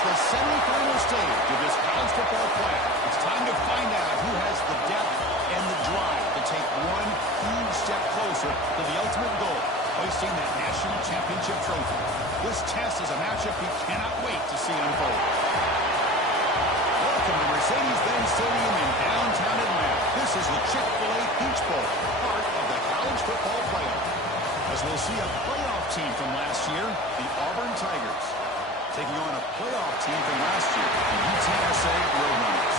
the semifinal stage of this college football playoff. It's time to find out who has the depth and the drive to take one huge step closer to the ultimate goal, hoisting that national championship trophy. This test is a matchup we cannot wait to see unfold. Welcome to Mercedes-Benz Stadium in downtown Atlanta. This is the Chick-fil-A Peach Bowl, part of the college football playoff. As we'll see a playoff team from last year, the Auburn Tigers, taking on a playoff team from last year, the UTSA Roadrunners.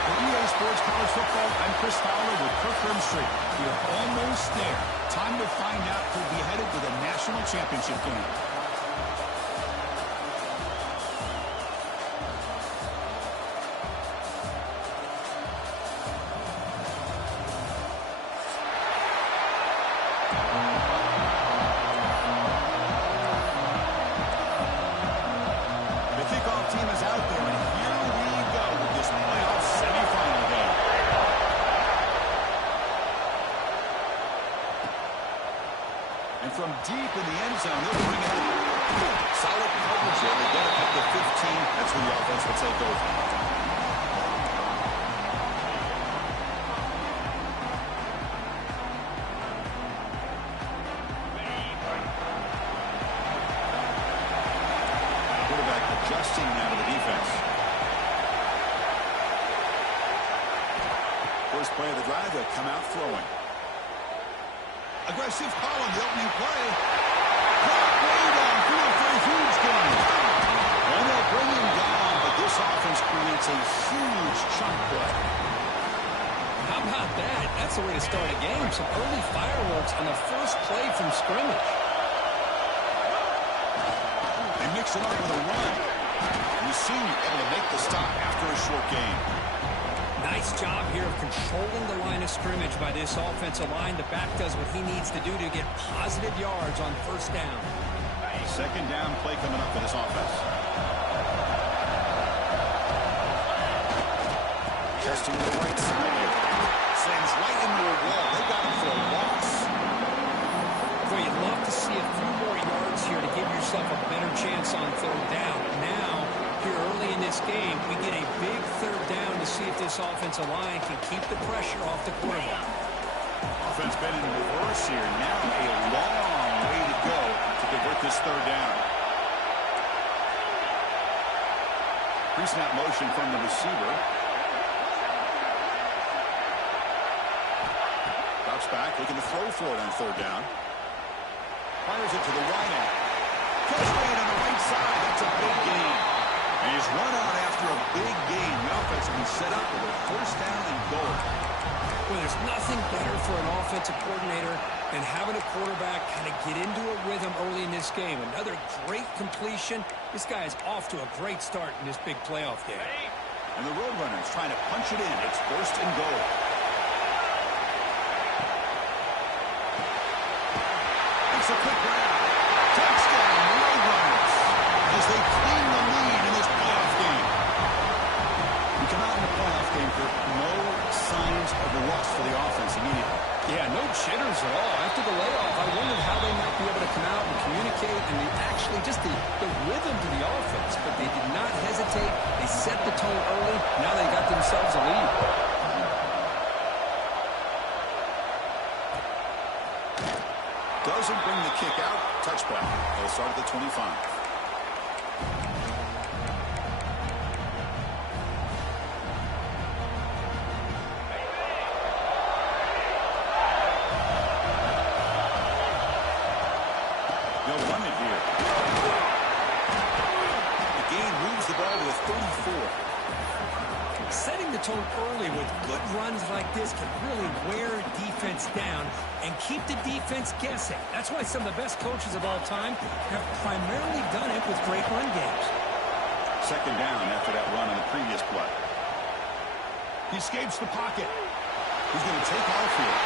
For EA Sports College Football, I'm Chris Fowler with Kirk Street. We're almost there. Time to find out who'll be headed to the national championship game. From deep in the end zone, they'll bring it up. Solid coverage here. They get it up to 15. That's who the offense will take over. Quarterback adjusting now to the defense. First play of the drive, they'll come out throwing. Aggressive call on the opening play. Caught way downfield for a huge gain. And they'll bring him down, but this offense creates a huge chunk play. How about that? That's the way to start a game. Some early fireworks on the first play from scrimmage. They mix it up with a run. Musim able to make the stop after a short gain. Nice job here of controlling the line of scrimmage by this offensive line. The back does what he needs to do to get positive yards on first down. Second down play coming up for this offense. Testing to the right side here. Slams right into a wall. They got him for a loss. Boy, you'd love to see a few more yards here to give yourself a better chance on third down. Now, here early in this game, we get a big third down to see if this offensive line can keep the pressure off the quarterback. Offense been in reverse here. Now a long way to go to convert this third down. Pre-snap motion from the receiver. Drops back, looking to throw for it on third down. Fires it to the right end. Touchdown on the right side. That's a big gain. And he's run out after a big gain. The offense will be set up with a first down and goal. Well, there's nothing better for an offensive coordinator than having a quarterback kind of get into a rhythm early in this game. Another great completion. This guy is off to a great start in this big playoff game. And the Roadrunners trying to punch it in. It's first and goal. It's a quick grab. Touchdown, Roadrunners, as they claim the lead in this playoff game. We come out in the playoff game for no signs of rust for the offense immediately. Yeah, no jitters at all. After the layoff, I wondered how they might be able to come out and communicate and actually just the rhythm to the offense. But they did not hesitate. They set the tone early. Now they got themselves a lead. Doesn't bring the kick out. Touchback. They'll start at the 25. They'll run it here. The gain moves the ball to the 34. Setting the tone early with good runs like this can really wear defense down and keep the defense guessing. That's why some of the best coaches of all time have primarily done it with great run games. Second down after that run on the previous play. He escapes the pocket. He's going to take off here.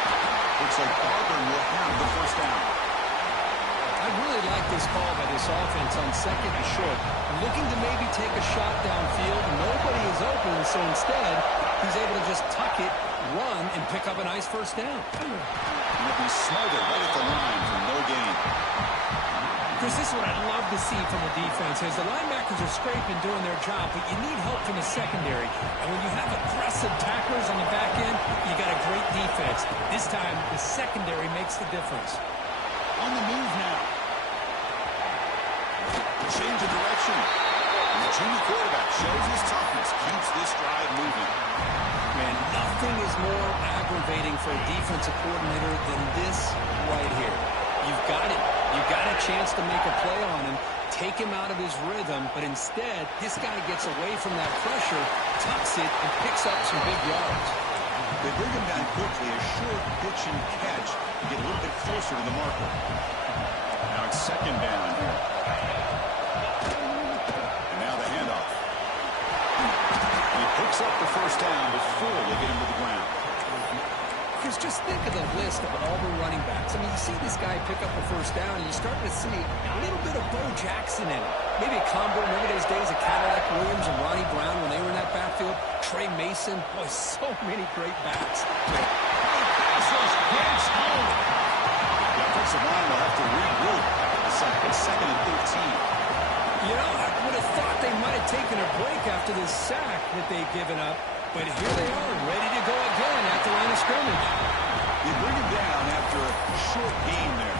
Looks like Auburn will have the first down. I really like this call by this offense on second and short. Looking to maybe take a shot downfield. Nobody is open, so instead, he's able to just tuck it, run, and pick up a nice first down. And it'll be smothered right at the line for no gain. Chris, this is what I'd love to see from the defense. As the linebackers are scraping, doing their job, but you need help from the secondary. And when you have aggressive tacklers on the back end, you got a great defense. This time, the secondary makes the difference. On the move now. Change of direction. And the junior quarterback shows his toughness, keeps this drive moving. Man, nothing is more aggravating for a defensive coordinator than this right here. You've got it. You've got a chance to make a play on him, take him out of his rhythm, but instead, this guy gets away from that pressure, tucks it, and picks up some big yards. They bring him down quickly, a short pitch and catch to get a little bit closer to the marker. Now it's second down here. And now the handoff. He picks up the first down before they get him to the ground. Chris, just think of the list of Auburn running backs. I mean, you see this guy pick up a first down, and you're starting to see a little bit of Bo Jackson in it. Maybe a combo. Remember those days of Cadillac Williams and Ronnie Brown when they were in that backfield? Trey Mason. Boy, so many great backs. The offensive line will have to regroup. Second and 13. You know, I would have thought they might have taken a break after this sack that they've given up. But here they are, ready to go again at the line of scrimmage. You bring him down after a short gain there.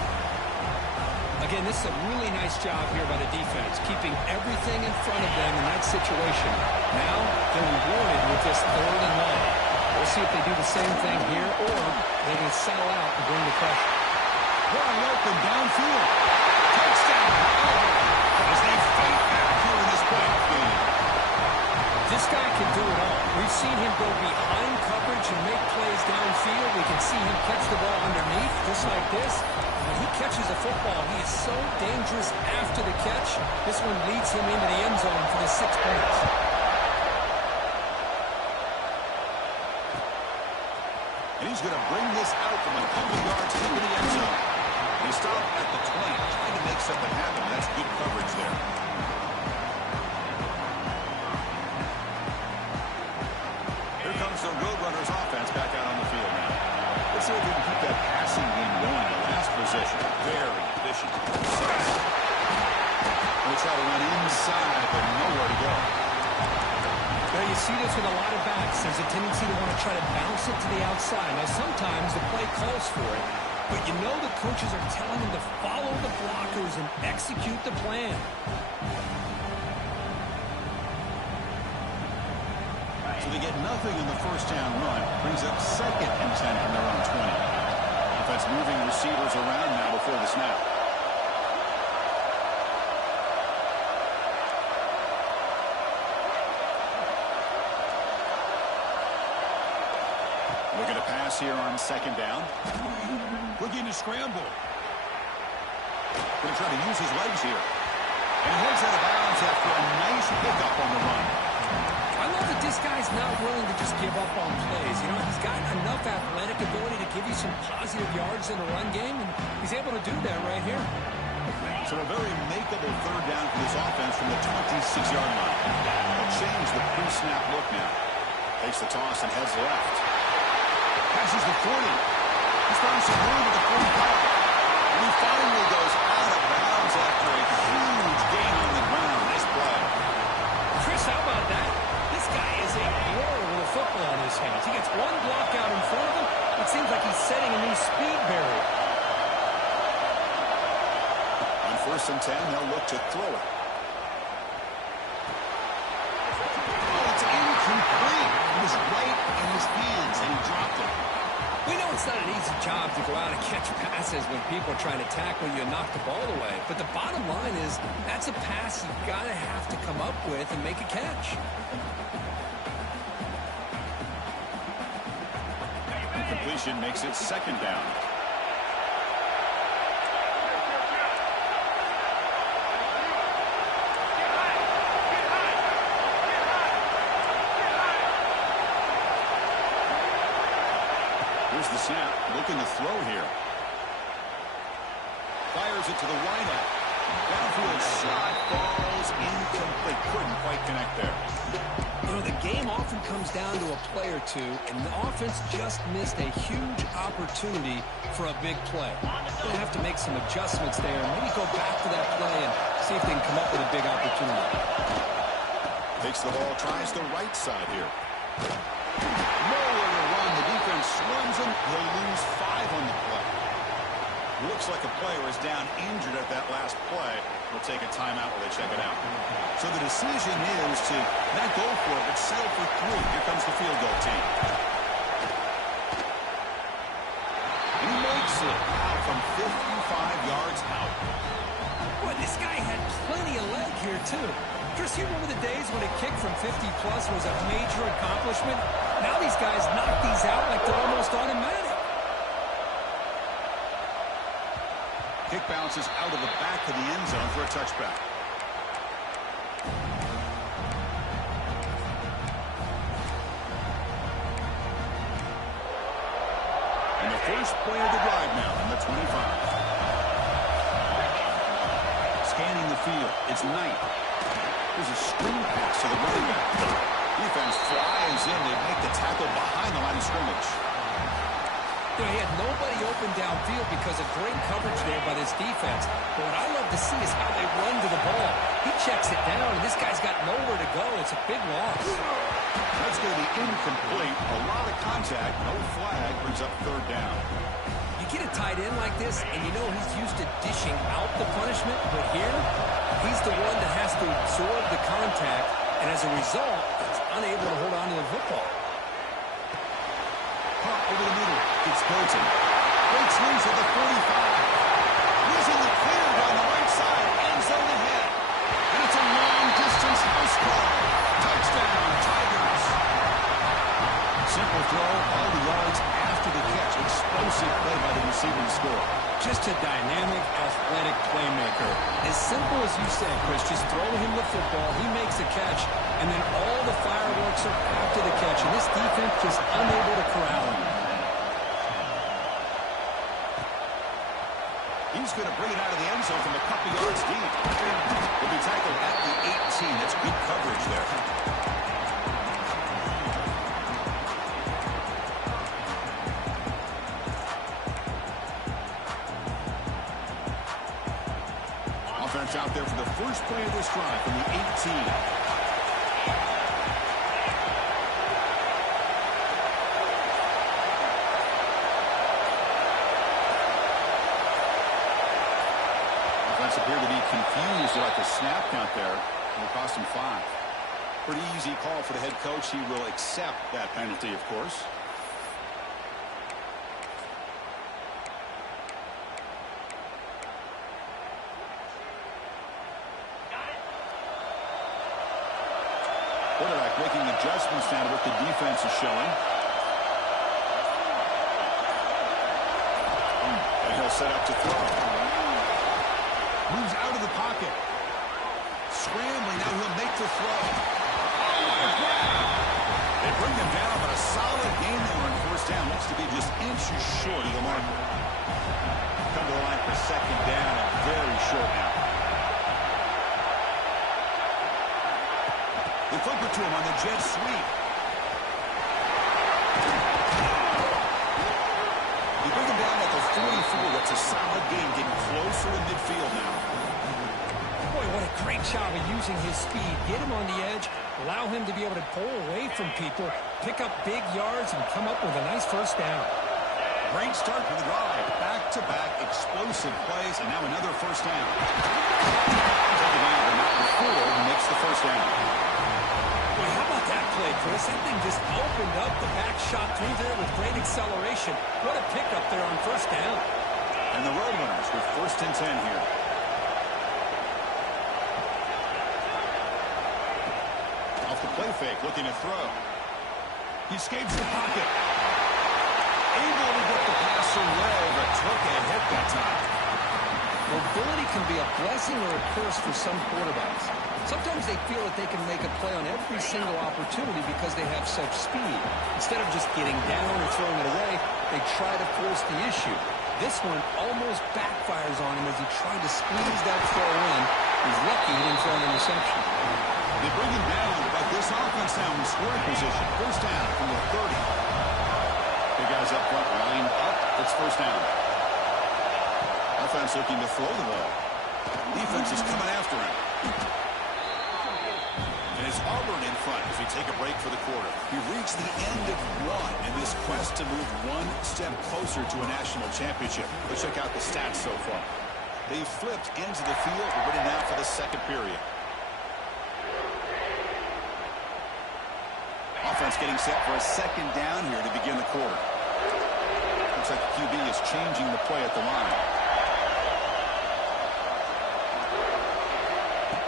Again, this is a really nice job here by the defense, keeping everything in front of them in that situation. Now, they're rewarded with this third and long. We'll see if they do the same thing here, or they can settle out and bring the pressure. Wide open downfield. Touchdown, Auburn, as they fight back here in this playoff game. This guy can do it all. We've seen him go behind coverage and make plays downfield. We can see him catch the ball underneath, just like this. When he catches a football, he is so dangerous after the catch. This one leads him into the end zone for the 6 points. And he's going to bring this out from a couple yards into the end zone. He stopped at the 20, trying to make something happen. That's good coverage there. Here comes the Roadrunners offense back out on the field now. Let's see if we can keep that passing game going. The last possession, very efficient. We'll try to run inside, but nowhere to go. Well, you see this with a lot of backs. There's a tendency to want to try to bounce it to the outside. Now, sometimes the play calls for it, but you know the coaches are telling them to follow the blockers and execute the plan. So they get nothing in the first down run. Brings up second and 10 from their own 20. Offense moving receivers around now before the snap. Looking to pass here on second down. Looking to scramble. Going to try to use his legs here. And he heads out of bounds after a nice pickup on the run. I love that this guy's not willing to just give up on plays. You know, he's got enough athletic ability to give you some positive yards in the run game, and he's able to do that right here. So a very makeable third down for this offense from the 26-yard line. They'll change the pre-snap look now. Takes the toss and heads left. Passes the 40. He's throwing some room to the 45. And he finally goes out of bounds after a huge gain on the ground. Nice play. Chris, how about that? This guy is a roar with a football in his hands. He gets one block out in front of him. It seems like he's setting a new speed barrier. On first and 10, they'll look to throw it. Oh, it's incomplete. It was right in his hands, and he dropped it. We know it's not an easy job to go out and catch passes when people are trying to tackle you and knock the ball away. But the bottom line is that's a pass you've got to have to come up with and make a catch. Incompletion makes it second down. Here's the snap, looking to throw here. Fires it to the wideout. Downfield shot, falls incomplete. Couldn't quite connect there. You know, the game often comes down to a play or two, and the offense just missed a huge opportunity for a big play. They'll have to make some adjustments there, maybe go back to that play and see if they can come up with a big opportunity. Takes the ball, tries the right side here. Nowhere to run. The defense swarms him. He'll lose 5 on the play. Looks like a player is down injured at that last play. We'll take a timeout while they check it out. So the decision is to not go for it, but settle for 3. Here comes the field goal team. And he makes it out from 55 yards out. Boy, this guy had plenty of leg here, too. Chris, you remember the days when a kick from 50-plus was a major accomplishment? Now these guys knock these out like they're almost automatic. Kick bounces out of the back of the end zone for a touchback. And the first play of the drive now on the 25. Scanning the field, it's Knight. There's a screen pass to the running back. Defense flies in. They make the tackle behind the line of scrimmage. You know, he had nobody open downfield because of great coverage there by this defense. But what I love to see is how they run to the ball. He checks it down, and this guy's got nowhere to go. It's a big loss. That's going to be incomplete. A lot of contact. No flag. Brings up 3rd down. You get a tight end like this, and you know he's used to dishing out the punishment. But here, he's the one that has to absorb the contact, and as a result, he's unable to hold on to the football. Over the middle. It's Bolton. Breaks loose at the 45. Losing the clear down the right side. End zone ahead. And it's a long-distance house call. Touchdown, Tigers. Simple throw. All the yards after the catch. Explosive play by the receiver to score. Just a dynamic, athletic playmaker. As simple as you said, Chris, just throw him the football, he makes the catch, and then all the fireworks are after the catch, and this defense just unable to corral him. He's going to bring it out of the end zone from a couple yards deep. He'll be tackled at the 18. That's good coverage there. Offense out there for the first play of this drive from the 18. Appear to be confused about the snap count there. It'll cost him 5. Pretty easy call for the head coach. He will accept that penalty, of course. Quarterback making adjustments now to what the defense is showing. And he'll set up to throw. Moves out of the pocket. Scrambling, now he'll make the throw. They bring him down, but a solid game there on 1st down. Looks to be just inches short of the marker. Come to the line for 2nd down and very short now. They flip it to him on the jet sweep. They bring him down at the 44. That's a solid game, getting closer to midfield now. Boy, what a great job of using his speed. Get him on the edge, allow him to be able to pull away from people, pick up big yards, and come up with a nice 1st down. Great start for the drive. Back-to-back explosive plays, and now another 1st down. Taken out, but not before he makes the 1st down. Boy, how about that play, Chris? That thing just opened up. The back shot through there with great acceleration. What a pickup there on 1st down. And the Roadrunners with 1st and 10 here. Off the play fake, looking to throw. He escapes the pocket. Able to get the pass away, but took a hit that time. Mobility can be a blessing or a curse for some quarterbacks. Sometimes they feel that they can make a play on every single opportunity because they have such speed. Instead of just getting down or throwing it away, they try to force the issue. This one almost backfires on him as he tried to squeeze that throw in. He's lucky he didn't throw an interception. They bring him down, but this this offense now in scoring position. First down from the 30. Big guys up front, line up. It's first down. Offense looking to throw the ball. Defense is coming after him. And it's Auburn in front as we take a break for the quarter. We've reached the end of one in this quest to move one step closer to a national championship. Let's check out the stats so far. They've flipped ends of the field. We're ready now for the second period. Offense getting set for a second down here to begin the quarter. Looks like the QB is changing the play at the line.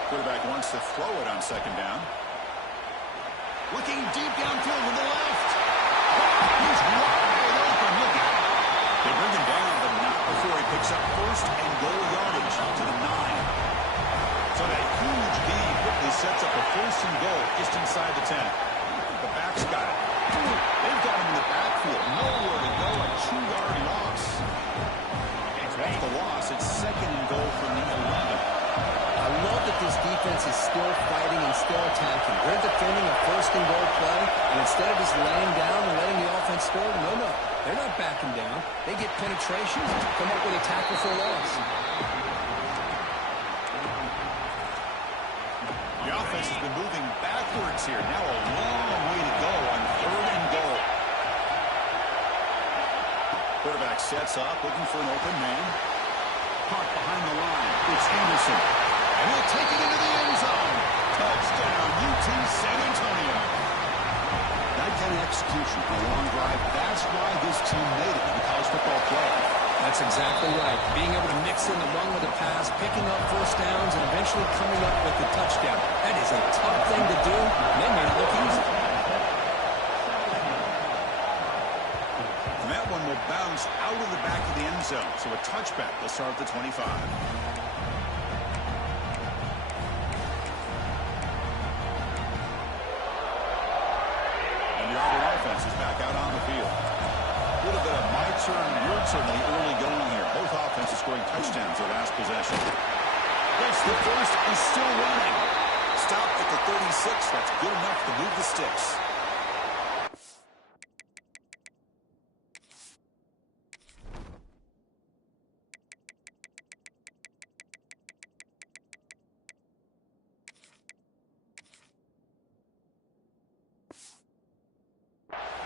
Quarterback wants to throw it on second down. Looking deep downfield with the left. He's wide open. Look out. They bring him down, but not before he picks up first and goal yardage to the 9. So that huge gain quickly sets up a first and goal just inside the 10. The back's got it. They've got him in the backfield. Nowhere to go. A 2-yard loss. Off the loss, it's second and goal from the 11. I love that this defense is still fighting and still attacking. They're defending a first and goal play, and instead of just laying down and letting the offense score, no, they're not backing down. They get penetration, come up with a tackle for a loss. The offense has been moving backwards here. Now a long way to go on third and goal. Quarterback sets up, looking for an open man. Caught behind the line. It's Anderson. And he'll take it into the end zone. Touchdown, UT San Antonio. That kind of execution on a long drive, that's why this team made it in the college football playoff. That's exactly right. Being able to mix in the run with the pass, picking up first downs, and eventually coming up with the touchdown. That is a tough thing to do, and they made it look easy. And that one will bounce out of the back of the end zone. So a touchback will start at the 25. And the Auburn offense is back out on the field. A little bit of my turn, your turn in the early going here. Both offenses scoring touchdowns their last possession. Yes, the first is still running. Stopped at the 36. That's good enough to move the sticks.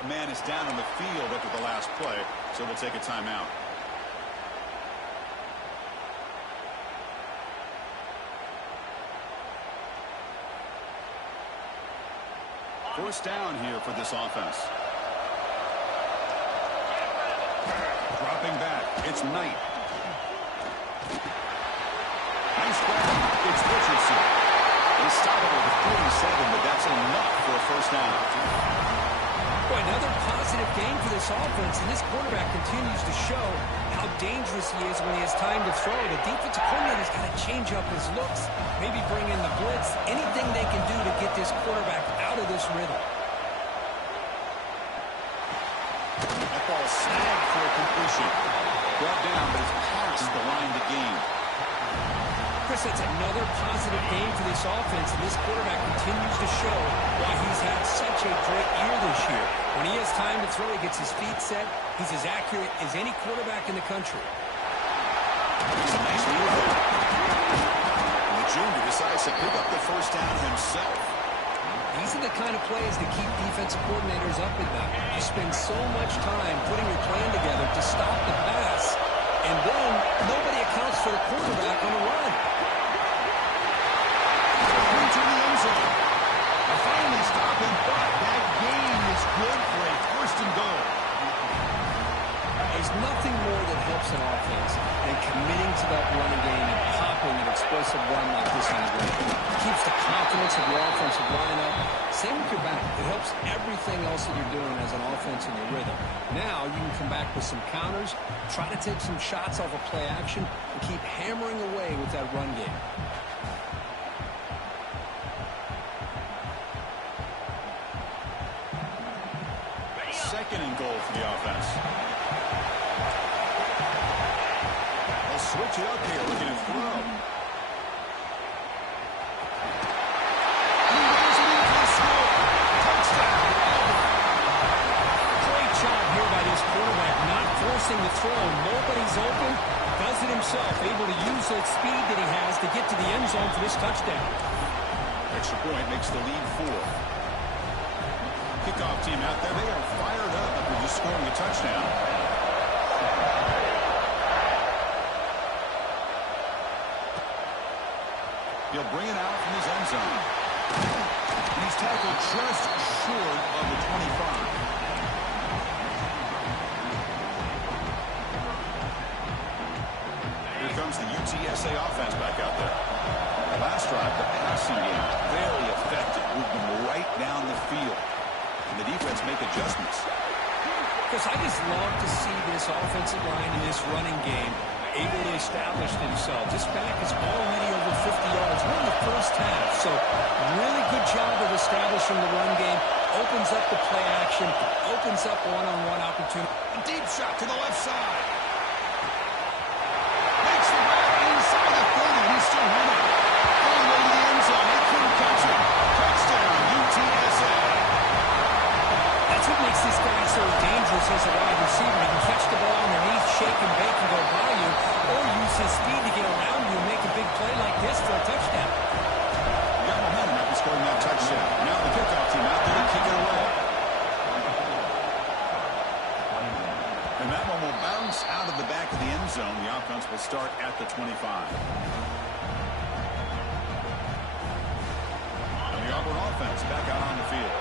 A man is down on the field after the last play, so we'll take a timeout. First down here for this offense. Dropping back, it's Knight. Nice grab, it's Richardson. They stop it at the 47, but that's enough for a first down. Boy, another positive game for this offense, and this quarterback continues to show how dangerous he is when he has time to throw. The defensive coordinator's got to change up his looks, maybe bring in the blitz, anything they can do to get this quarterback out of this rhythm. That ball snagged for a completion. Brought down, but it's past the line to gain. Chris, that's another positive game for this offense, and this quarterback continues to show why he's had such a great year this year. When he has time to throw, he gets his feet set. He's as accurate as any quarterback in the country. It's a nice move there. And the junior decides to pick up the first down himself. These are the kind of plays that keep defensive coordinators up at night. You spend so much time putting your plan together to stop the pass, and then nobody accounts for the quarterback on the run. Into the end zone. I finally stop him, but that gain is good for a first and goal. There's nothing more that helps an offense than committing to that running game and popping an explosive run like this on the ground. It keeps the confidence of your offensive line up. Same with your back. It helps everything else that you're doing as an offense in your rhythm. Now you can come back with some counters, try to take some shots off of play action, and keep hammering away with that run game. Second and goal for the offense. They'll switch it up here, looking to throw. He goes in for the score. himself, able to use that speed that he has to get to the end zone for this touchdown. Extra point makes the lead 4. Kickoff team out there, they are fired up after just scoring a touchdown. He'll bring it out from his end zone. And he's tackled just short of the 25. Here comes the UTSA offense back out there. Last drive, the passing game, very effective. Moved them right down the field. And the defense make adjustments. Because I just love to see this offensive line in this running game able to establish themselves. This back is already over 50 yards. We're in the first half, so really good job of establishing the run game. Opens up the play action, opens up one-on-one opportunity. A deep shot to the left side. Makes the grab inside the 30, and he's still running. All the way to the end zone. They couldn't catch him. Touchdown, UTSA. That's what makes this guy so dangerous as a wide receiver. He can catch the ball underneath, shake and bake and go by you, or use his speed to get around you and make a big play like this for a touchdown. You got momentum after scoring that touchdown. Now the kickoff team out there to kick it away. And that one will bounce out of the back of the end zone. The offense will start at the 25. And the Auburn offense back out on the field.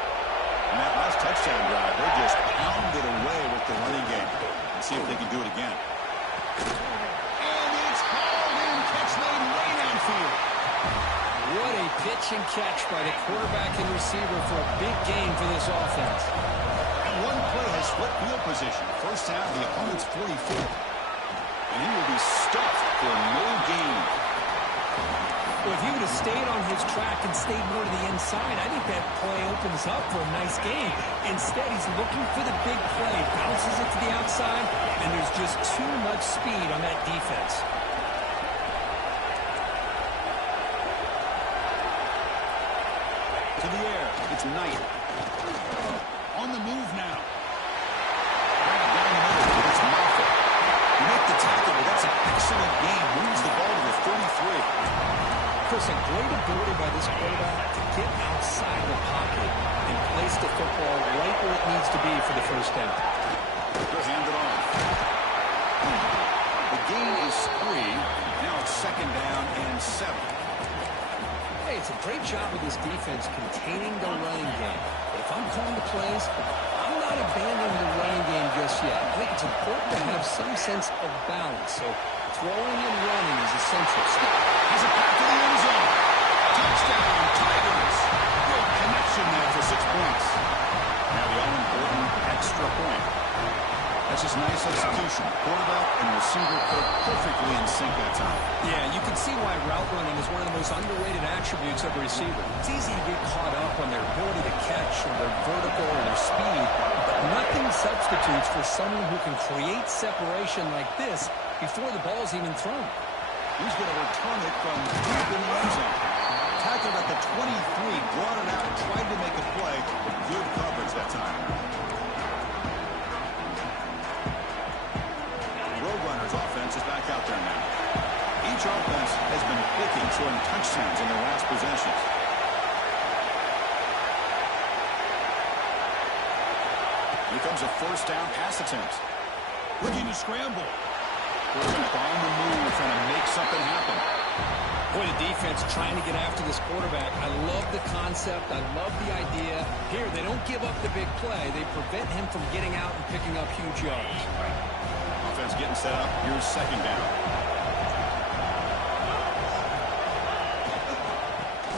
And that last touchdown drive, they just pounded away with the running game. Let's see if they can do it again. And it's hauled in, catch made way downfield. What a pitch and catch by the quarterback and receiver for a big game for this offense. And one play has split field position. First half, the opponent's 44. And he will be stuffed for no gain. Well, if he would have stayed on his track and stayed more to the inside, I think that play opens up for a nice game. Instead, he's looking for the big play, bounces it to the outside, and there's just too much speed on that defense. To the air, it's Knight. On the move now. Down the middle, it's Moffitt. You make the tackle, but that's an excellent game. Moves the ball to the 33. Chris, a great ability by this quarterback to get outside the pocket and place the football right where it needs to be for the first down. They'll hand it off. The gain is 3. Now it's second down and 7. Hey, it's a great job of this defense containing the running game. But if I'm calling the plays, I'm not abandoning the running game just yet. I think it's important to have some sense of balance. So throwing and running is essential. Has it back to the end zone. Touchdown, Tigers. Good connection there for 6 points. Now the all-important extra point. That's just nice execution. Quarterback and receiver perfectly in sync that time. Yeah, you can see why route running is one of the most underrated attributes of a receiver. It's easy to get caught up on their ability to catch or their vertical or their speed, but nothing substitutes for someone who can create separation like this before the ball's even thrown. He's going to return it from deep in the end zone. Tackled at the 23, brought it out, tried to make a play, but good coverage that time. Roadrunners offense is back out there now. Each offense has been clicking, scoring touchdowns in their last possessions. Here comes a first down pass attempt. Looking to scramble. Quarterback on the move, trying to make something happen. Boy, the defense trying to get after this quarterback. I love the concept. I love the idea. Here, they don't give up the big play. They prevent him from getting out and picking up huge yards. Offense getting set up. Here's second down.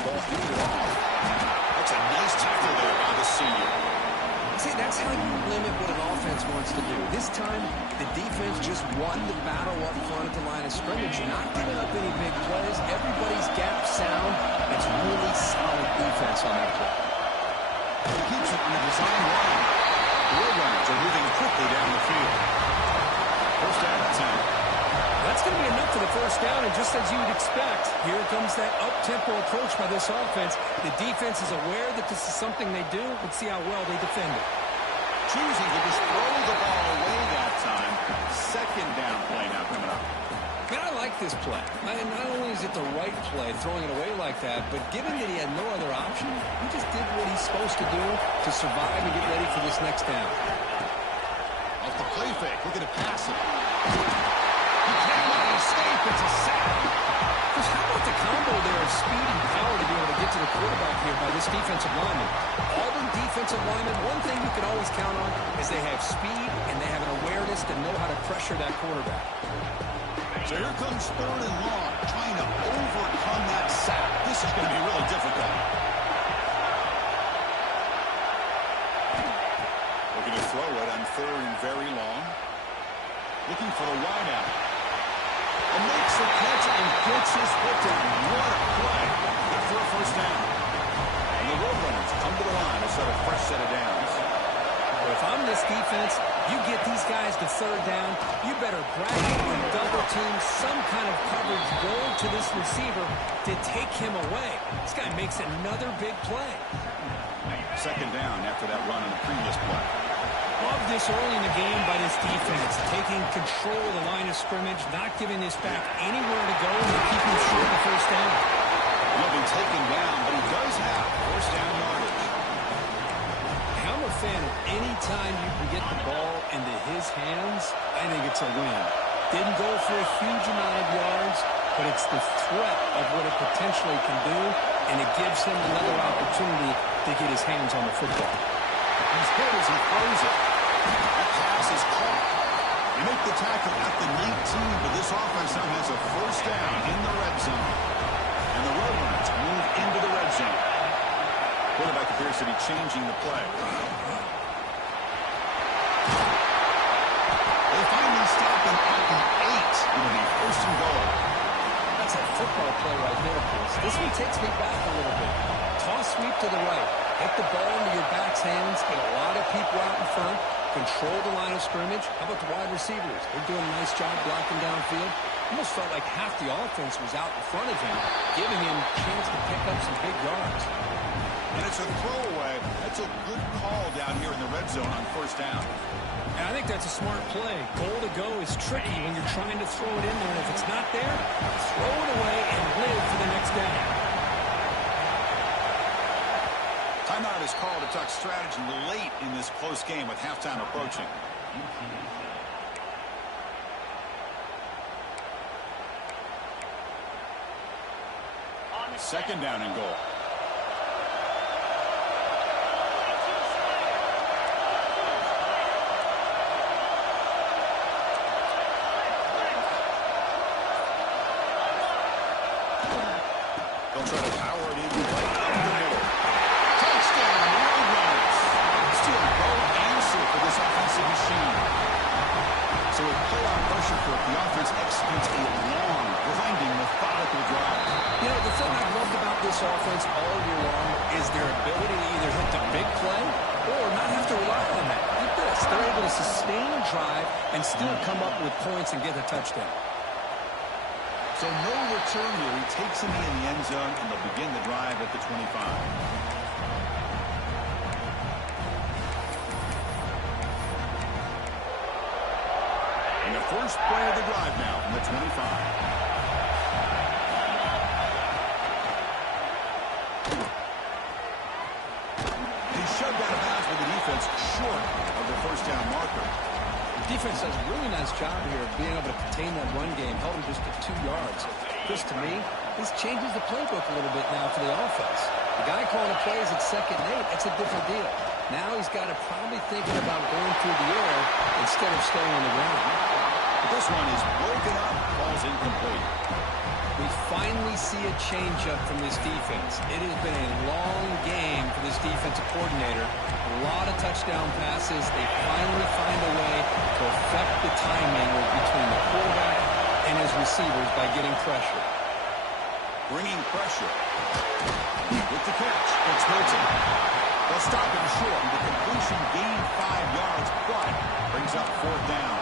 Ball fielded off. That's a nice tackle there by the senior. See, that's how you limit what an offense wants to do. This time, the defense just won the battle up front at the line of scrimmage. Not giving up any big plays. Everybody's gap sound. It's really solid defense on that play. Keeps it on the design line. The Roadrunners are moving quickly down the field. First down at 10. That's going to be enough for the first down, and just as you would expect, here comes that up-tempo approach by this offense. The defense is aware that this is something they do. Let's see how well they defend it. Choosing to just throw the ball away that time. Second down play now coming up. Man, I like this play. Not only is it the right play, throwing it away like that, but given that he had no other option, he just did what he's supposed to do to survive and get ready for this next down. Off the play fake, looking to pass it. He cannot escape. It's a sack. Chris, how about the combo there of speed and power to be able to get to the quarterback here by this defensive lineman? Auburn defensive linemen, one thing you can always count on is they have speed and they have an awareness to know how to pressure that quarterback. So here comes 3rd and long, trying to overcome that sack. This is going to be really difficult. Looking to throw it on 3rd and very long. Looking for the wide out. And makes the catch and gets his foot down. What a play after a first down. And the Roadrunners come to the line to set a fresh set of downs. Well, if I'm this defense, you get these guys to 3rd down, you better bracket and double team some kind of coverage roll to this receiver to take him away. This guy makes another big play. 2nd down after that run on the previous play. Love this early in the game by this defense, taking control of the line of scrimmage, not giving this back anywhere to go, and keeping short the first down. He'll be taken down, but he does have first down yardage. I'm a fan of any time you can get the ball into his hands, I think it's a win. Didn't go for a huge amount of yards, but it's the threat of what it potentially can do, and it gives him another opportunity to get his hands on the football. He's hit as he throws it. That pass is caught. They make the tackle at the 19, but this offense now has a first down in the red zone. And the Roadrunners move into the red zone. Quarterback appears to be changing the play. They finally stop him at the 8. It'll be first and goal. That's a football play right there, Chris. This one takes me back a little bit. Toss sweep to the right. Get the ball into your back's hands. Get a lot of people out in front. Control the line of scrimmage. How about the wide receivers? They're doing a nice job blocking downfield. Almost felt like half the offense was out in front of him, giving him a chance to pick up some big yards. And it's a throwaway. That's a good call down here in the red zone on first down. And I think that's a smart play. Goal to go is tricky when you're trying to throw it in there. If it's not there, throw it away and live for the next down. Timeout is called to talk strategy late in this close game with halftime approaching. Second down and goal. They'll try to power it in right up the middle. Touchdown, Roadrunners. Still no answer for this offensive machine. So with play-on pressure for it, the offense executes a long, grinding, methodical drive. You know, the thing I've loved about this offense all year long is their ability to either hit the big play or not have to rely on that. Look at this. They're able to sustain a drive and still come up with points and get a touchdown. So no return here. He takes him in the end zone, and they'll begin the drive at the 25. And the first play of the drive now from the 25. Shoved out of bounds with the defense short of the first down marker. The defense does a really nice job here of being able to contain that run game, held him just to 2 yards. Chris, to me, this changes the playbook a little bit now for the offense. The guy calling the plays at 2nd and 8, that's a different deal. Now he's got to probably thinking about going through the air instead of staying on the ground. But this one is broken up, ball's incomplete. We finally see a change-up from this defense. It has been a long game for this defensive coordinator. A lot of touchdown passes. They finally find a way to affect the timing between the quarterback and his receivers by getting pressure. Bringing pressure. With the catch, it's Hilton. They'll stop him short. The completion gained 5 yards, but brings up 4th down.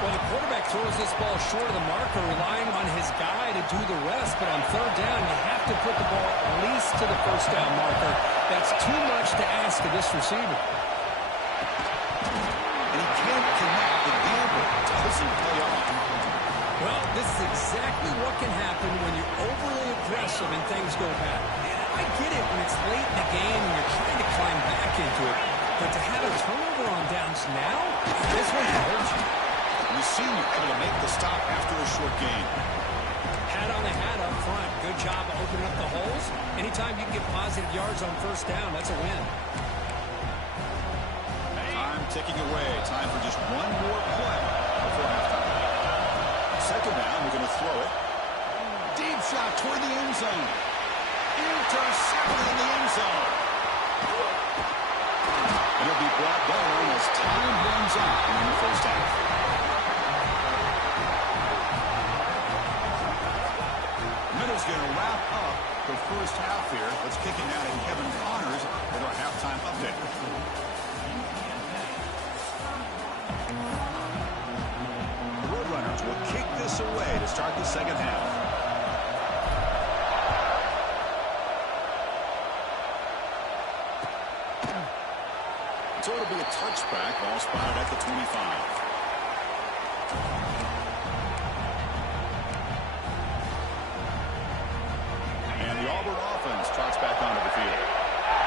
Well, the quarterback throws this ball short of the marker, relying on his guy to do the rest. But on 3rd down, you have to put the ball at least to the first down marker. That's too much to ask of this receiver. And he can't connect. The gamble doesn't pay off. Well, this is exactly what can happen when you're overly aggressive and things go bad. I get it when it's late in the game and you're trying to climb back into it. But to have a turnover on downs now, this one can hurt you. The senior able to make the stop after a short gain. Hat on the hat up front. Good job of opening up the holes. Anytime you can get positive yards on first down, that's a win. Time ticking away. Time for just one more play before halftime. Second down, we're going to throw it. Deep shot toward the end zone. Intercepted in the end zone. And it'll be brought down as time runs out in the first half. Middle's going to wrap up the first half here. Let's kick it now to Kevin Connors with our halftime update. The Roadrunners will kick this away to start the second half. So it'll be a touchback, ball spotted at the 25. And the Auburn offense trots back onto the field.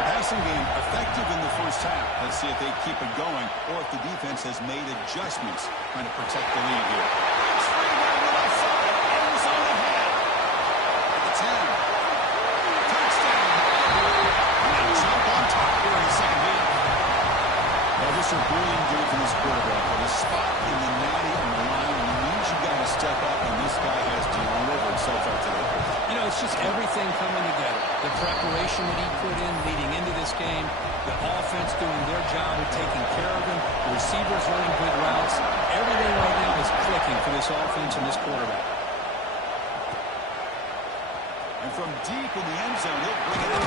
The passing game effective in the first half. Let's see if they keep it going or if the defense has made adjustments trying to protect the lead here. It's free down the left side. End zone ahead. At the 10. Touchdown. And they jump on top here in the second half. Well, this is a brilliant dude for this quarterback. With a spot in the natty on the line, and means you got to step up, and this guy has delivered so far today. You know, it's just everything coming together. The preparation that he put in leading into this game, the offense doing their job of taking care of him, the receivers running good routes. Everything right now is clicking for this offense and this quarterback. And from deep in the end zone, they'll bring it in.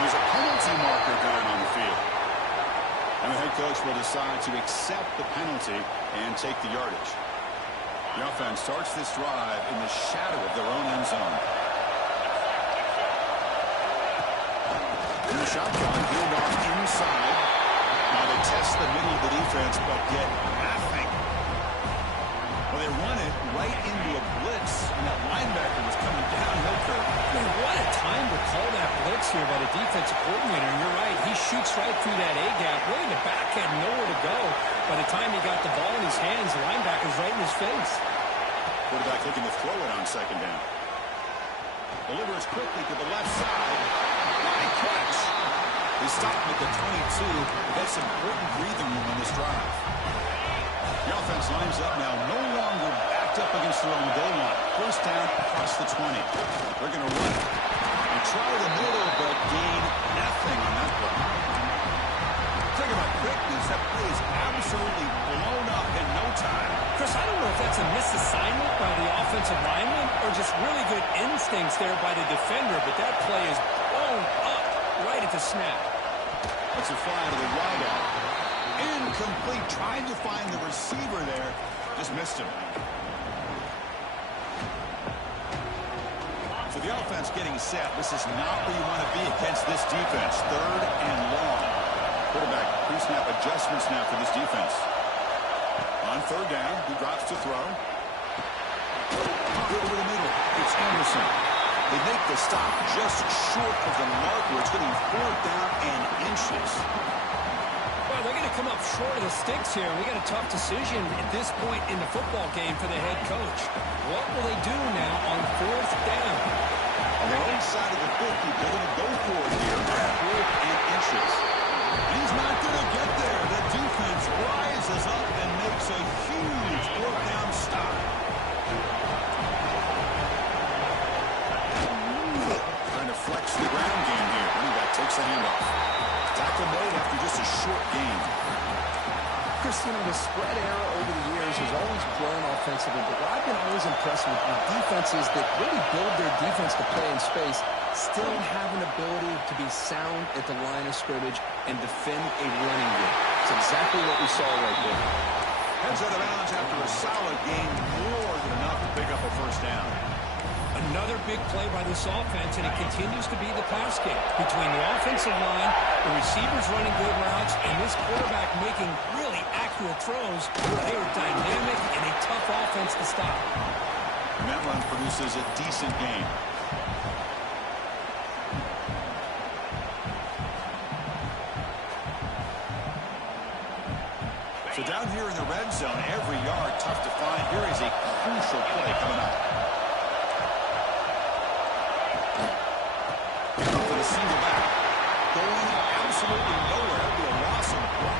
There's a penalty marker down on the field. And the head coach will decide to accept the penalty and take the yardage. The offense starts this drive in the shadow of their own end zone. In the shotgun, he'll off inside. Now they test the middle of the defense, but get nothing. Well, they run it right into a blitz, and that linebacker was coming downhill curve. Man, what a time to call that blitz here by the defensive coordinator. And you're right, he shoots right through that A-gap. Really, the back had nowhere to go. By the time he got the ball in his hands, the linebacker's right in his face. Quarterback looking to throw it on second down. Delivers quickly to the left side. Nice catch. They stop him at the 22. That's important breathing room on this drive. The offense lines up now, no longer backed up against their own goal line. First down across the 20. They're going to run it. And try the middle, but gain nothing on that play. Talk about quickness. That play is absolutely blown up in no time. Chris, I don't know if that's a misassignment by the offensive lineman or just really good instincts there by the defender, but that play is blown up right at the snap. That's a fly to the wideout. Incomplete. Trying to find the receiver there. Just missed him. So the offense getting set. This is not where you want to be against this defense. Third and long. Quarterback pre-snap adjustments now for this defense. On third down, he drops to throw. Over the middle. It's Anderson. They make the stop just short of the marker. It's going to be fourth down and inches. Well, they're going to come up short of the sticks here. We got a tough decision at this point in the football game for the head coach. What will they do now on fourth down? On their own side of the 50, they're going to go for it here. Fourth and inches. He's not going to get there. The defense rises up and makes a huge fourth down stop. Trying to flex the ground game here. Running back takes the handoff. Tackle made after just a short gain. Chris, you know, the spread era over the years has always grown offensively, but what I've been always impressed with the defenses that really build their defense to play in space still have an ability to be sound at the line of scrimmage and defend a running game. It's exactly what we saw right there. Heads out of bounds after a solid gain, more than enough to pick up a first down. Another big play by this offense, and it continues to be the pass game. Between the offensive line, the receivers running good routes, and this quarterback making really accurate spectacular throws. They are dynamic and a tough offense to stop. And that run produces a decent gain. So down here in the red zone, every yard tough to find. Here is a crucial play coming up. For the single back. Going absolutely nowhere. It'll be a loss on the play.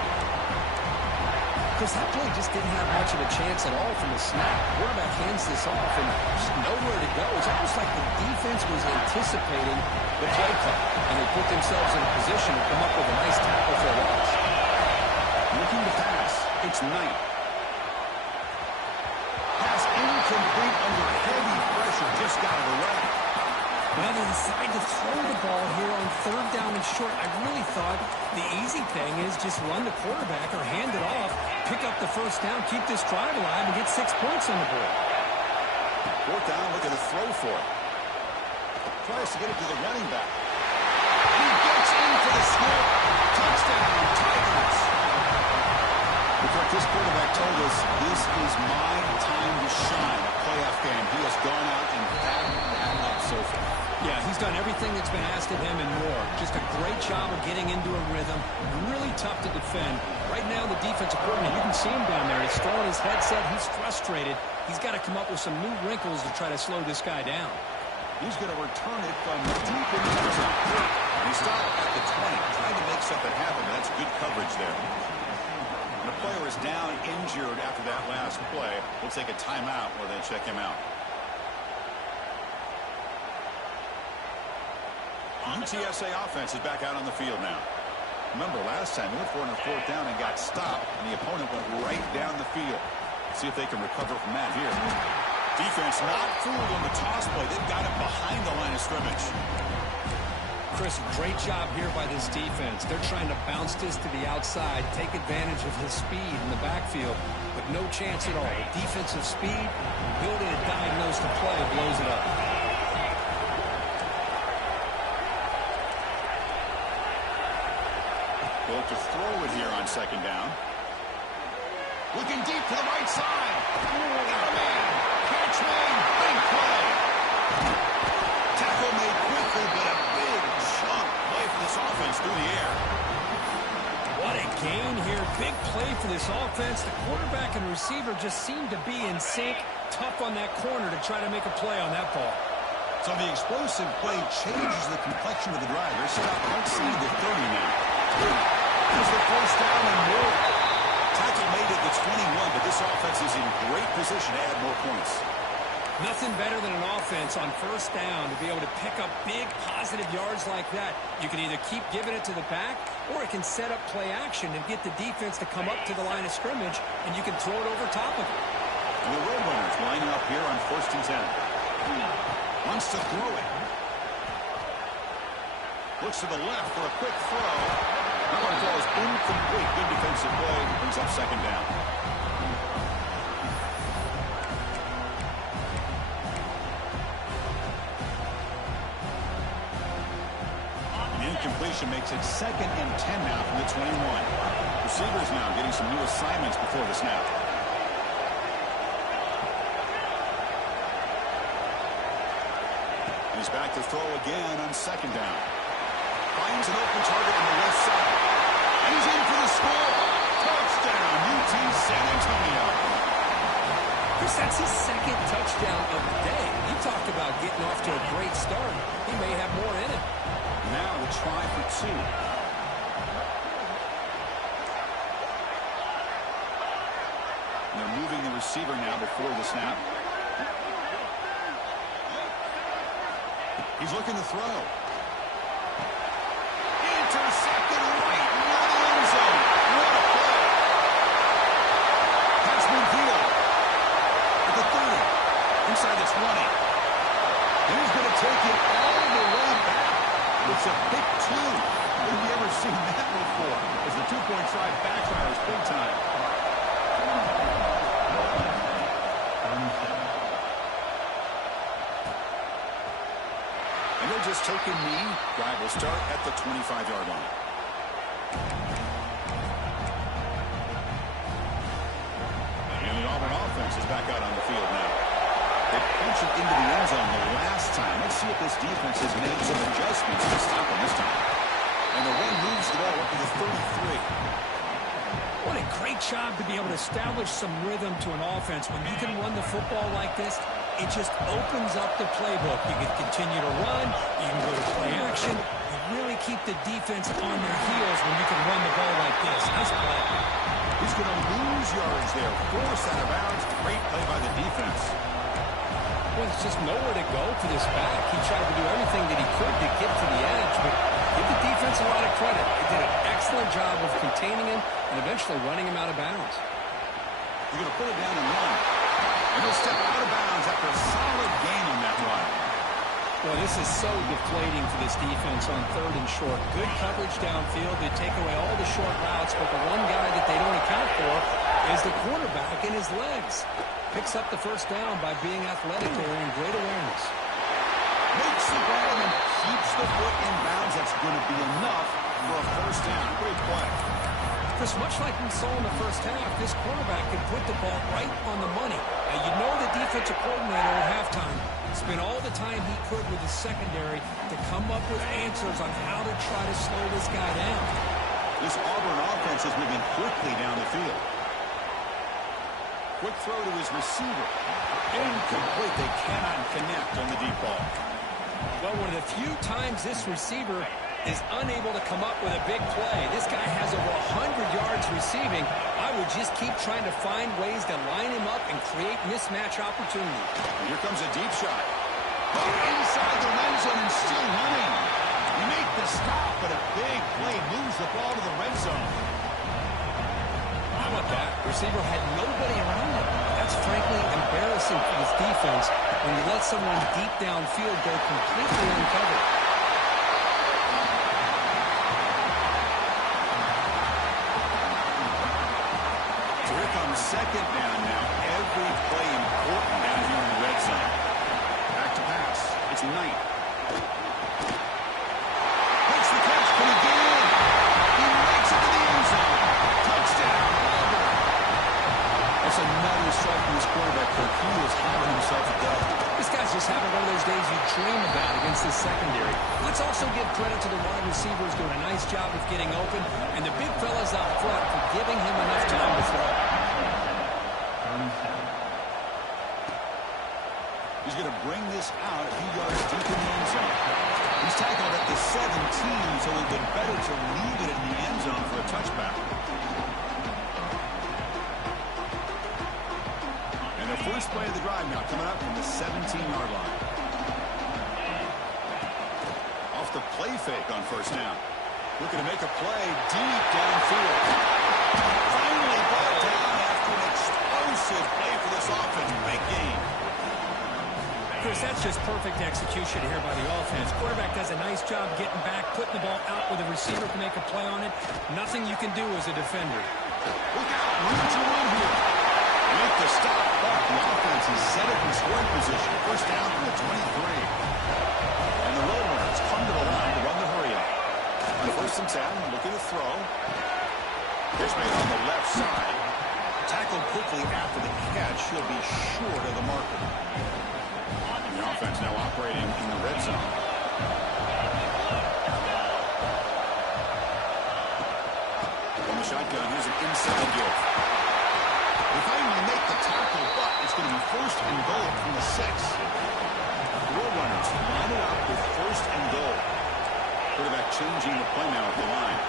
Because that play just didn't have much of a chance at all from the snap. Quarterback hands this off and just nowhere to go. It's almost like the defense was anticipating the play call, and they put themselves in a position to come up with a nice tackle for a loss. Looking to pass. It's Knight. Pass incomplete under heavy pressure. Just got it away. Well, they decide to throw the ball here on third down and short. I really thought the easy thing is just run the quarterback or hand it off, pick up the first down, keep this drive alive, and get 6 points on the board. Fourth down, look at the throw for it. Tries to get it to the running back. He gets in for the score. Touchdown, Tigers. Looks like this quarterback told us this is my time to shine. A playoff game. He has gone out and backed that up so far. Yeah, he's done everything that's been asked of him and more. Just a great job of getting into a rhythm. Really tough to defend. Right now, the defensive coordinator, you can see him down there. He's throwing his headset. He's frustrated. He's got to come up with some new wrinkles to try to slow this guy down. He's going to return it from deep in the end zone. And he stopped at the 20, trying to make something happen. That's good coverage there. The player is down injured after that last play. We'll take a timeout while they check him out. UTSA offense is back out on the field now. Remember, last time they went for it on fourth down and got stopped, and the opponent went right down the field. See if they can recover from that here. Defense not fooled on the toss play. They've got it behind the line of scrimmage. Chris, great job here by this defense. They're trying to bounce this to the outside, take advantage of his speed in the backfield, but no chance at all. Defensive speed, ability to diagnose the play, blows it up. They'll have to throw it here on second down. Looking deep to the right side. Got a man. Catch made. Big play. Tackle made quickly, but a big chunk play for this offense through the air. What a gain here. Big play for this offense. The quarterback and receiver just seem to be in sync. Tough on that corner to try to make a play on that ball. So the explosive play changes the complexion of the drive. They're set up outside the 30 now. Here's the first down and more. Tackle made at the 21, but this offense is in great position to add more points. Nothing better than an offense on first down to be able to pick up big positive yards like that. You can either keep giving it to the back, or it can set up play action and get the defense to come up to the line of scrimmage, and you can throw it over top of it. And the Roadrunners lining up here on 1st and 10. Wants to throw it. Looks to the left for a quick throw. That one falls incomplete. Good defensive play. Brings up second down. Incompletion makes it 2nd and 10 now from the 21. Receivers now getting some new assignments before the snap. He's back to throw again on second down. Finds an open target on the left side. And he's in for the score. Touchdown, UT San Antonio. Chris, that's his 2nd touchdown of the day. You talked about getting off to a great start. He may have more in it. Now the try for 2. They're moving the receiver now before the snap. He's looking to throw. Intercepted right near the end zone. What a play. Pass midfield. At the 30. Inside the 20. And he's going to take it all the way back. It's a big 2. When have you ever seen that before? As the 2-point try backfires big time. And they'll just take a knee. Drive will start at the 25-yard line. offense is back out on the field now. They punch it into the end zone the last time. Let's see if this defense has made some adjustments to stop them this time. And the run moves the ball up to the 33. What a great job to be able to establish some rhythm to an offense. When you can run the football like this, it just opens up the playbook. You can continue to run. You can go to play action. You really keep the defense on their heels when you can run the ball like this. Nice play. He's going to lose yards there. Forced out of bounds. Great play by the defense. Well, there's just nowhere to go for this back. He tried to do everything that he could to get to the edge, but give the defense a lot of credit. They did an excellent job of containing him and eventually running him out of bounds. He's going to pull it down and run. And he'll step out of bounds after a solid gain on that run. Well, this is so deflating for this defense on 3rd and short. Good coverage downfield. They take away all the short routes, but the one guy that they don't account for is the quarterback in his legs. Picks up the first down by being athletic there and great awareness. Makes the grab and keeps the foot in bounds. That's going to be enough for a first down. Great play. Because much like we saw in the first half, this quarterback can put the ball right on the money. Now, you know the defensive coordinator at halftime spent all the time he could with the secondary to come up with answers on how to try to slow this guy down. This Auburn offense is moving quickly down the field. Quick throw to his receiver. Incomplete. They cannot connect on the deep ball. Well, one of the few times this receiver is unable to come up with a big play. This guy has over 100 yards receiving. I would just keep trying to find ways to line him up and create mismatch opportunities. Here comes a deep shot. Inside the red zone and still running. You make the stop, but a big play moves the ball to the red zone. How about that? Receiver had nobody around him. That's frankly embarrassing for this defense when you let someone deep downfield go completely uncovered. So here comes second down now. Every play important down here in the red zone. Back to pass. It's Knight. Makes the catch. Can he get in? He makes it to the end zone. Touchdown, Auburn. That's another strike from this quarterback. He is having himself a day. This guy's just having one of those days you dream about against this secondary. Let's also give credit to the wide receivers doing a nice job of getting open, and the big fellas up front for giving him enough time to throw. He's going to bring this out a few yards deep in the end zone. He's tackled at the 17, so it would be better to leave it in the end zone for a touchback. And the first play of the drive now coming up from the 17-yard line. Off the play fake on first down. Looking to make a play deep downfield. Finally brought down after an explosive play for this offense. Big game. Chris, that's just perfect execution here by the offense. Quarterback does a nice job getting back, putting the ball out with a receiver to make a play on it. Nothing you can do as a defender. Look out, room to run here. Make the stop, but the offense is set up in scoring position. First down from the 23. And the Roadrunners come to the line to run the hurry up. On first and 10, looking to throw. Pitch made on the left side. Tackled quickly after the catch. He'll be short of the marker. The offense now operating in the red zone. From the shotgun, here's an inside give. They finally make the tackle, but it's going to be first and goal from the 6. The Roadrunners line it up with first and goal. Quarterback changing the play now at the line.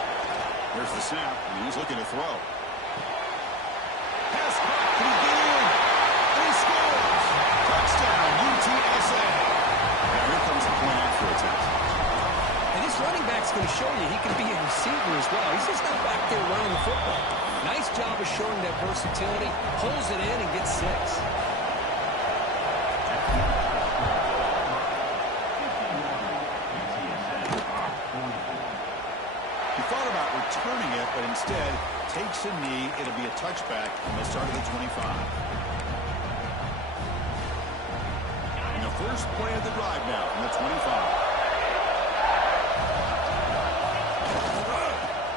There's the snap, and he's looking to throw. Pass caught. Can he get in? And he scores! Touchdown, UTSA. Now here comes the point after attempt. And this running back's going to show you he can be a receiver as well. He's just not back there running the football. Nice job of showing that versatility. Pulls it in and gets 6. He thought about returning it, but instead takes a knee. It'll be a touchback, and they'll start at the 25. And the first play of the drive now from the 25.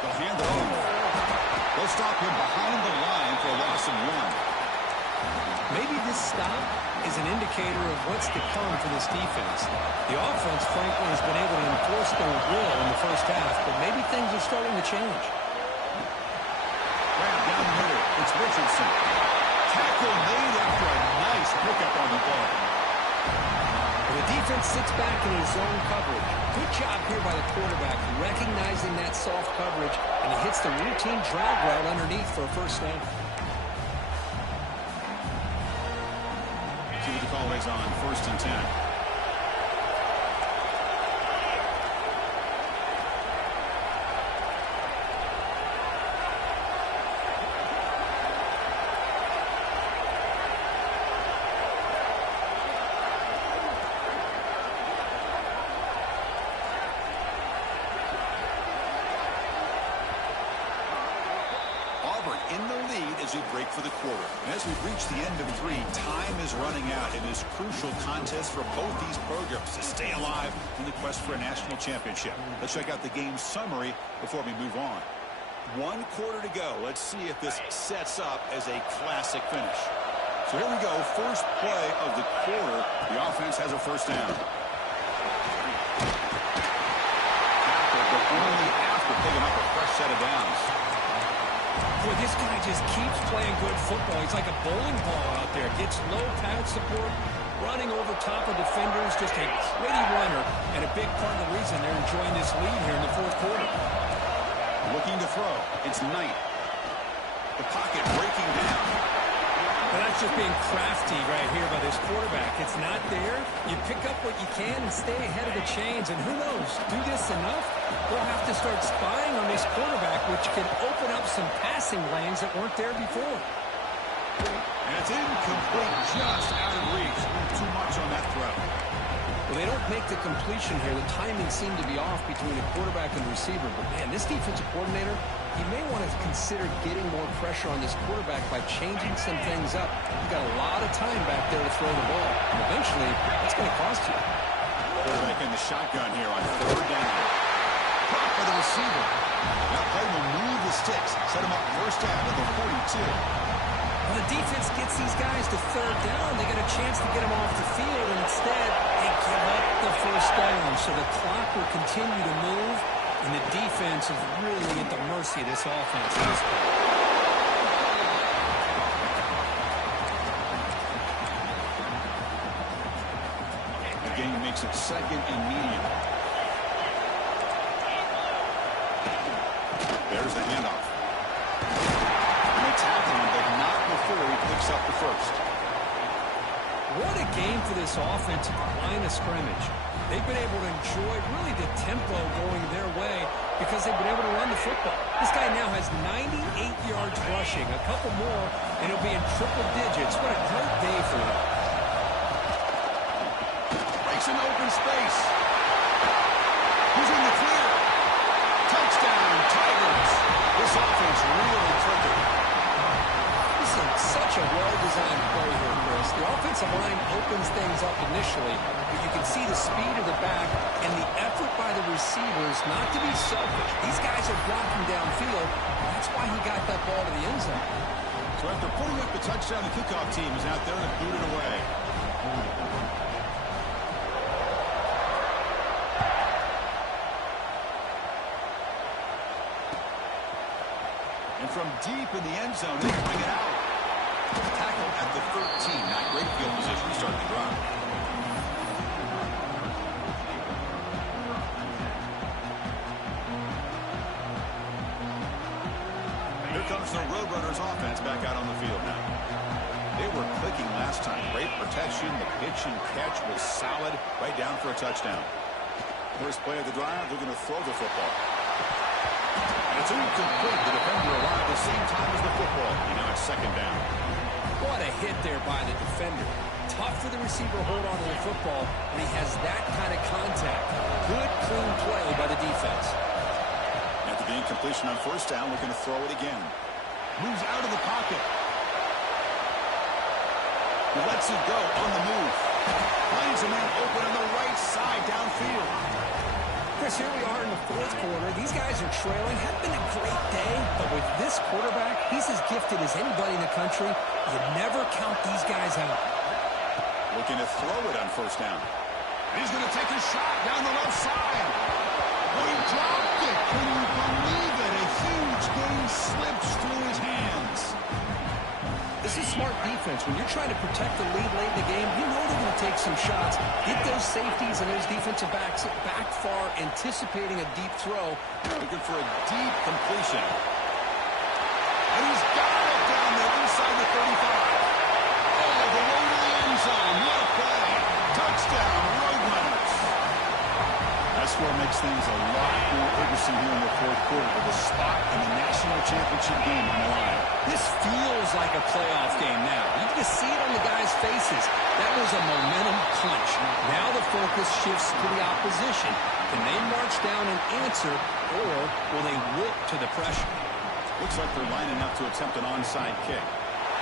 They'll hand it off. They'll stop him behind the line for a loss of 1. Maybe this stop is an indicator of what's to come for this defense. The offense, frankly, has been able to enforce their will in the first half, but maybe things are starting to change. Grab down the middle. It's Richardson. Tackle made after a nice pickup on the ball. The defense sits back in his zone coverage. Good job here by the quarterback, recognizing that soft coverage, and he hits the routine drag route underneath for a first down. See what the call is on 1st and 10. Auburn in the lead as we break for the quarter. And as we reach the end of 3, time is running out in this crucial contest for both these programs to stay alive in the quest for a national championship. Let's check out the game summary before we move on. 1 quarter to go. Let's see if this sets up as a classic finish. So here we go. First play of the quarter. The offense has a first down. But only after picking up a fresh set of downs. Boy, this guy just keeps playing good football. He's like a bowling ball out there. Gets low pad support, running over top of defenders. Just a gritty runner, and a big part of the reason they're enjoying this lead here in the 4th quarter. Looking to throw. It's Knight. The pocket breaking down. But that's just being crafty right here by this quarterback. It's not there. You pick up what you can and stay ahead of the chains. And who knows, do this enough, we'll have to start spying on this quarterback, which can open up some passing lanes that weren't there before. And it's incomplete, just out of reach. Too much on that throw. Well, they don't make the completion here. The timing seemed to be off between the quarterback and the receiver. But, man, this defensive coordinator, he may want to consider getting more pressure on this quarterback by changing some things up. You've got a lot of time back there to throw the ball. And eventually, that's going to cost you. Quarterback in the shotgun here on 3rd down. Pop for the receiver. That play will move the sticks. Set him up first down at the 42. Well, the defense gets these guys to 3rd down. They get a chance to get them off the field, and instead they give up the first down. So the clock will continue to move, and the defense is really at the mercy of this offense at this point. The game makes it 2nd and medium. There's the handoff. And they tackle him, but not before he picks up the first. What a game for this offensive line of scrimmage. They've been able to enjoy really the tempo going their way because they've been able to run the football. This guy now has 98 yards rushing, a couple more, and he'll be in triple digits. What a great day for him. Breaks an open space. He's in the clear. Touchdown, Tigers. This offense really clicking. This is such a well-designed play here, Chris. The offensive line opens things up initially, but you can see the speed of the back and the effort by the receivers not to be selfish. These guys are blocking downfield. That's why he got that ball to the end zone. So after putting up the touchdown, the kickoff team is out there to boot it away. And from deep in the end zone, they bring it out. Tackle at the 13. Not great field position to start the drive. Here comes the Roadrunners offense back out on the field now. They were clicking last time. Great protection. The pitch and catch was solid. Right down for a touchdown. First play of the drive, they're going to throw the football. And it's incomplete. The defender arrived at the same time as the football. And now it's 2nd down. What a hit there by the defender. Tough for the receiver to hold on to the football when he has that kind of contact. Good, clean play by the defense. After the incompletion on 1st down, looking to throw it again. Moves out of the pocket. He lets it go on the move. Finds a man open on the right side downfield. Chris, here we are in the fourth quarter. These guys are trailing. Hadn't been a great day, but with this quarterback, he's as gifted as anybody in the country. You never count these guys out. Looking to throw it on first down. He's going to take a shot down the left side. Oh, he dropped it. Can you believe it? A huge game slips through his hands. This is smart defense. When you're trying to protect the lead late in the game, you know they're going to take some shots. Get those safeties and those defensive backs back far, anticipating a deep throw. Looking for a deep completion. And he's got it down there inside the 35. Oh, the way to the end zone. What a play. Touchdown, Roadrunners. That score makes things a lot more interesting here in the fourth quarter with a spot in the national championship game on the line. This feels like a playoff game now. You can just see it on the guys' faces. That was a momentum clinch. Now the focus shifts to the opposition. Can they march down and answer, or will they wilt to the pressure? Looks like they're lining up to attempt an onside kick.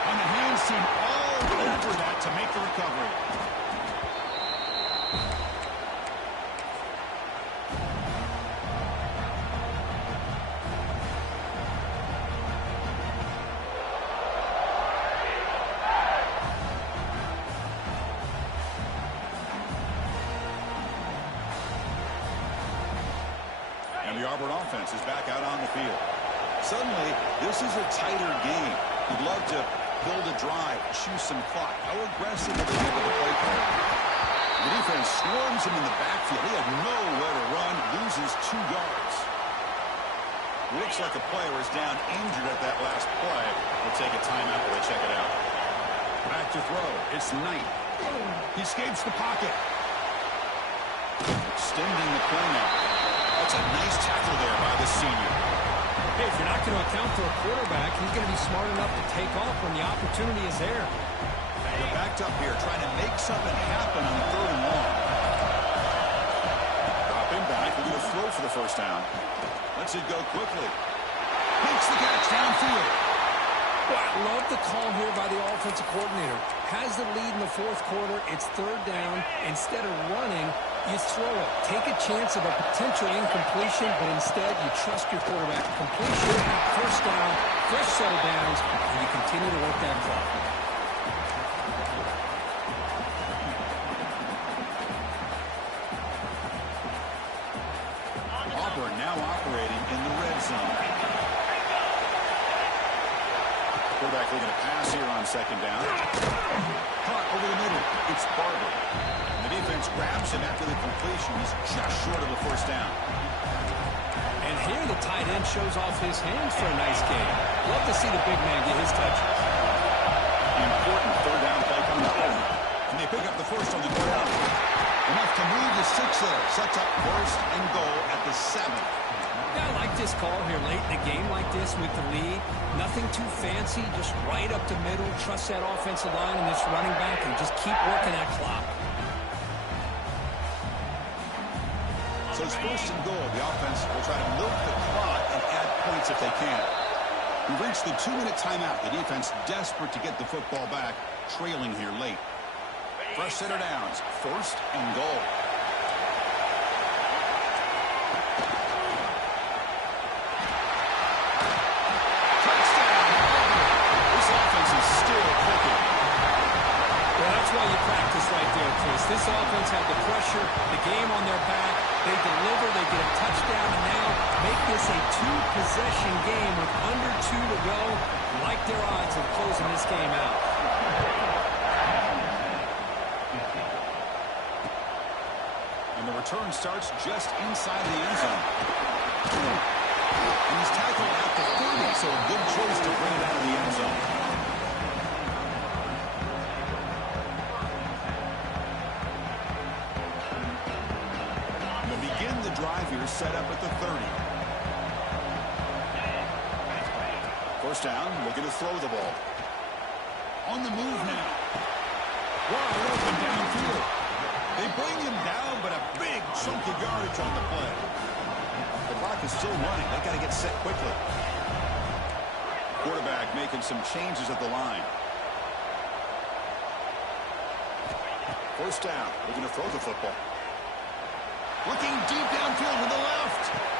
On the hands team all over that to make the recovery. And the Auburn offense is back out on the field. Suddenly, this is a tighter game. You'd love to build a drive, choose some clock. How aggressive are they able to play for? The defense swarms him in the backfield. He had nowhere to run, loses 2 yards. Looks like a player is down injured at that last play. We'll take a timeout while they check it out. Back to throw. It's Knight. He escapes the pocket. Extending the play now. That's a nice tackle there by the senior. Hey, if you're not going to account for a quarterback, he's going to be smart enough to take off when the opportunity is there. They're backed up here, trying to make something happen on 3rd and long. Dropping back, we're going to throw for the first down. Lets it go quickly. Makes the catch downfield. Well, I love the call here by the offensive coordinator. Has the lead in the fourth quarter. It's 3rd down. Instead of running, you throw it. Take a chance of a potential incompletion, but instead you trust your quarterback. Completion, first down, fresh set of downs, and you continue to work that clock. Auburn now operating in the red zone. Quarterback looking to pass here on 2nd down. Caught over the middle. It's Barber. The defense grabs him after the completion. He's just short of the first down. And here the tight end shows off his hands for a nice game. Love to see the big man get his touches. Important 3rd down play coming up. And they pick up the first on the ground. Enough to move the 6 there. Sets up 1st and goal at the 7. Yeah, I like this call here late in a game like this with the lead. Nothing too fancy, just right up the middle. Trust that offensive line and this running back and just keep working that clock. So it's 1st and goal. The offense will try to milk the clock and add points if they can. We've reached the 2-minute timeout. The defense desperate to get the football back, trailing here late. Fresh set of downs. 1st and goal. This offense had the pressure, the game on their back. They deliver, they get a touchdown, and now make this a 2-possession game with under 2 to go. Like their odds of closing this game out. And the return starts just inside the end zone. And he's tackled at the 30, so a good choice to bring it out of the end zone. Drive here set up at the 30. First down, looking to throw the ball. On the move now. Wide open downfield. They bring him down, but a big chunk of yardage on the play. The clock is still running. They got to get set quickly. Quarterback making some changes at the line. First down, looking to throw the football. Looking deep downfield with the left.